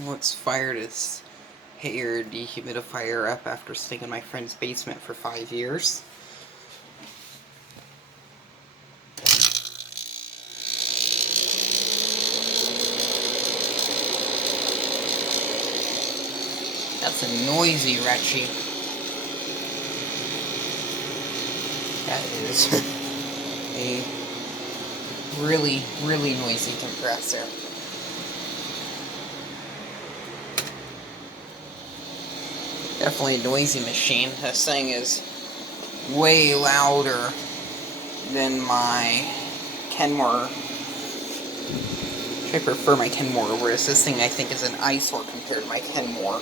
Let's fire this hair dehumidifier up after staying in my friend's basement for 5 years. That's a noisy Retchie. That is a really, really noisy compressor. Definitely a noisy machine. This thing is way louder than my Kenmore. I prefer my Kenmore, whereas this thing I think is an eyesore compared to my Kenmore.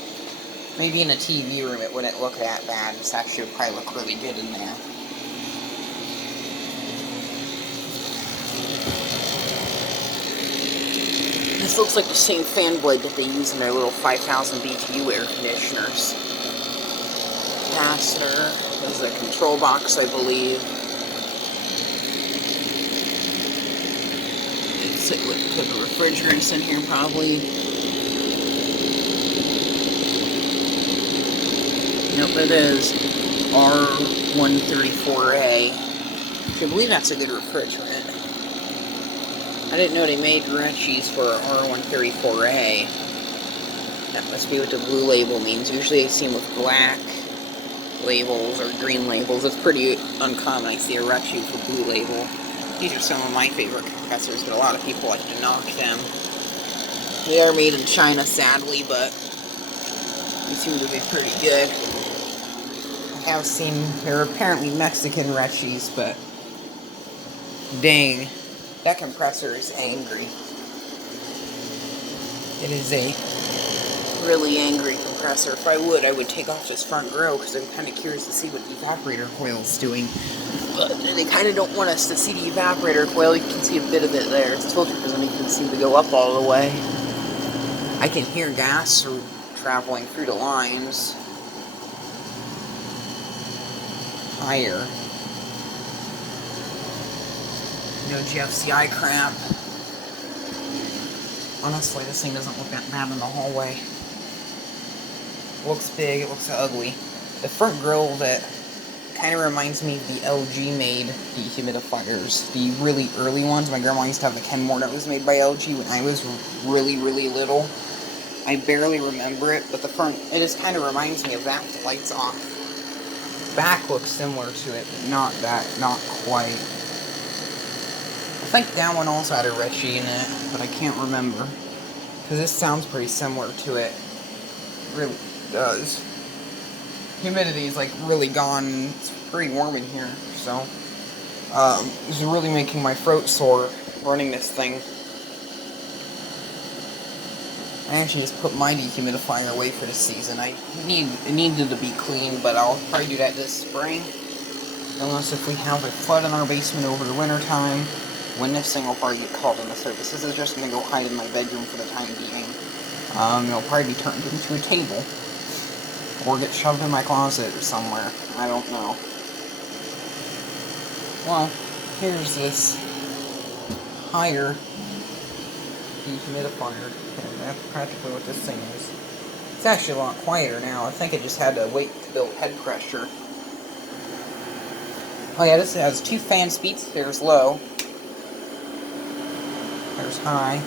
Maybe in a TV room it wouldn't look that bad. This actually would probably look really good in there. This looks like the same fan blade that they use in their little 5,000 BTU air conditioners. Capacitor. This is a control box, I believe. It's like put the refrigerants in here, probably. Nope, it is R134A. I believe that's a good refrigerant. I didn't know they made Retchies for R134A. That must be what the blue label means. Usually I see them with black labels or green labels. It's pretty uncommon. I see a Retchie with a blue label. These are some of my favorite compressors, but a lot of people like to knock them. They are made in China, sadly, but they seem to be pretty good. I have seen, they're apparently Mexican Retchies, but dang, that compressor is angry. It is a really angry compressor. If I would take off this front grill because I'm kind of curious to see what the evaporator coil is doing. But they kind of don't want us to see the evaporator coil. You can see a bit of it there. This filter doesn't even seem to go up all the way. I can hear gas traveling through the lines. Higher. No GFCI crap. Honestly, this thing doesn't look that bad in the hallway. It looks big, it looks ugly. The front grill that kind of reminds me of the LG made dehumidifiers. The really early ones. My grandma used to have the Kenmore that was made by LG when I was really, really little. I barely remember it, but the front, it just kind of reminds me of that with the lights off. Back looks similar to it, but not quite. I think that one also had a Retchie in it, but I can't remember. Because this sounds pretty similar to it. It really does. Humidity is like really gone. It's pretty warm in here, so it's really making my throat sore running this thing. I actually just put my dehumidifier away for the season. It needed to be clean, but I'll probably do that this spring. Unless if we have a flood in our basement over the winter time, when this thing will probably get called into service. This is just going to go hide in my bedroom for the time being. It'll probably be turned into a table. Or get shoved in my closet or somewhere. I don't know. Well, here's this higher dehumidifier. And that's practically what this thing is. It's actually a lot quieter now. I think it just had to wait to build head pressure. Oh yeah, this has 2 fan speeds. There's low. There's high.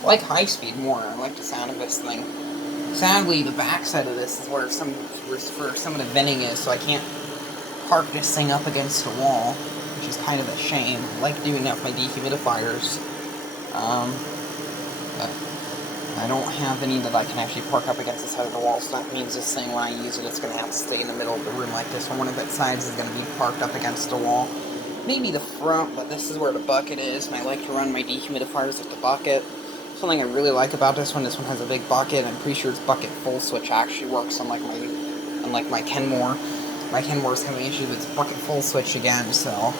I like high speed more. I like the sound of this thing. Sadly, the back side of this is where some of the venting is, so I can't park this thing up against the wall, which is kind of a shame. I like doing that with my dehumidifiers. But I don't have any that I can actually park up against the side of the wall, so that means this thing, when I use it, it's going to have to stay in the middle of the room like this. One of its sides is going to be parked up against the wall. Maybe the front, but this is where the bucket is, and I like to run my dehumidifiers with the bucket. Something I really like about this one has a big bucket. I'm pretty sure its bucket full switch actually works, unlike my Kenmore. My Kenmore's having issues with its bucket full switch again, so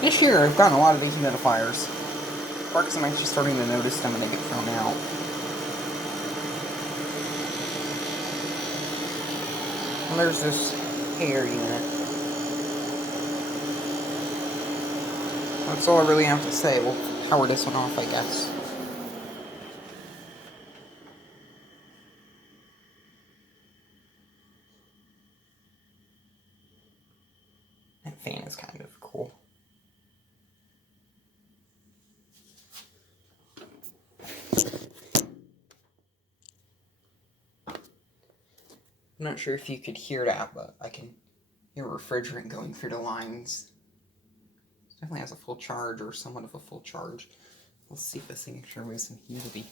this year I've gotten a lot of dehumidifiers. Parks I'm actually starting to notice them when they get thrown out. Well, there's this hair unit. That's all I really have to say. We'll power this one off, I guess. That fan is kind of cool. I'm not sure if you could hear that, but I can hear refrigerant going through the lines. It definitely has a full charge, or somewhat of a full charge. Let's see if this thing actually moves some humidity.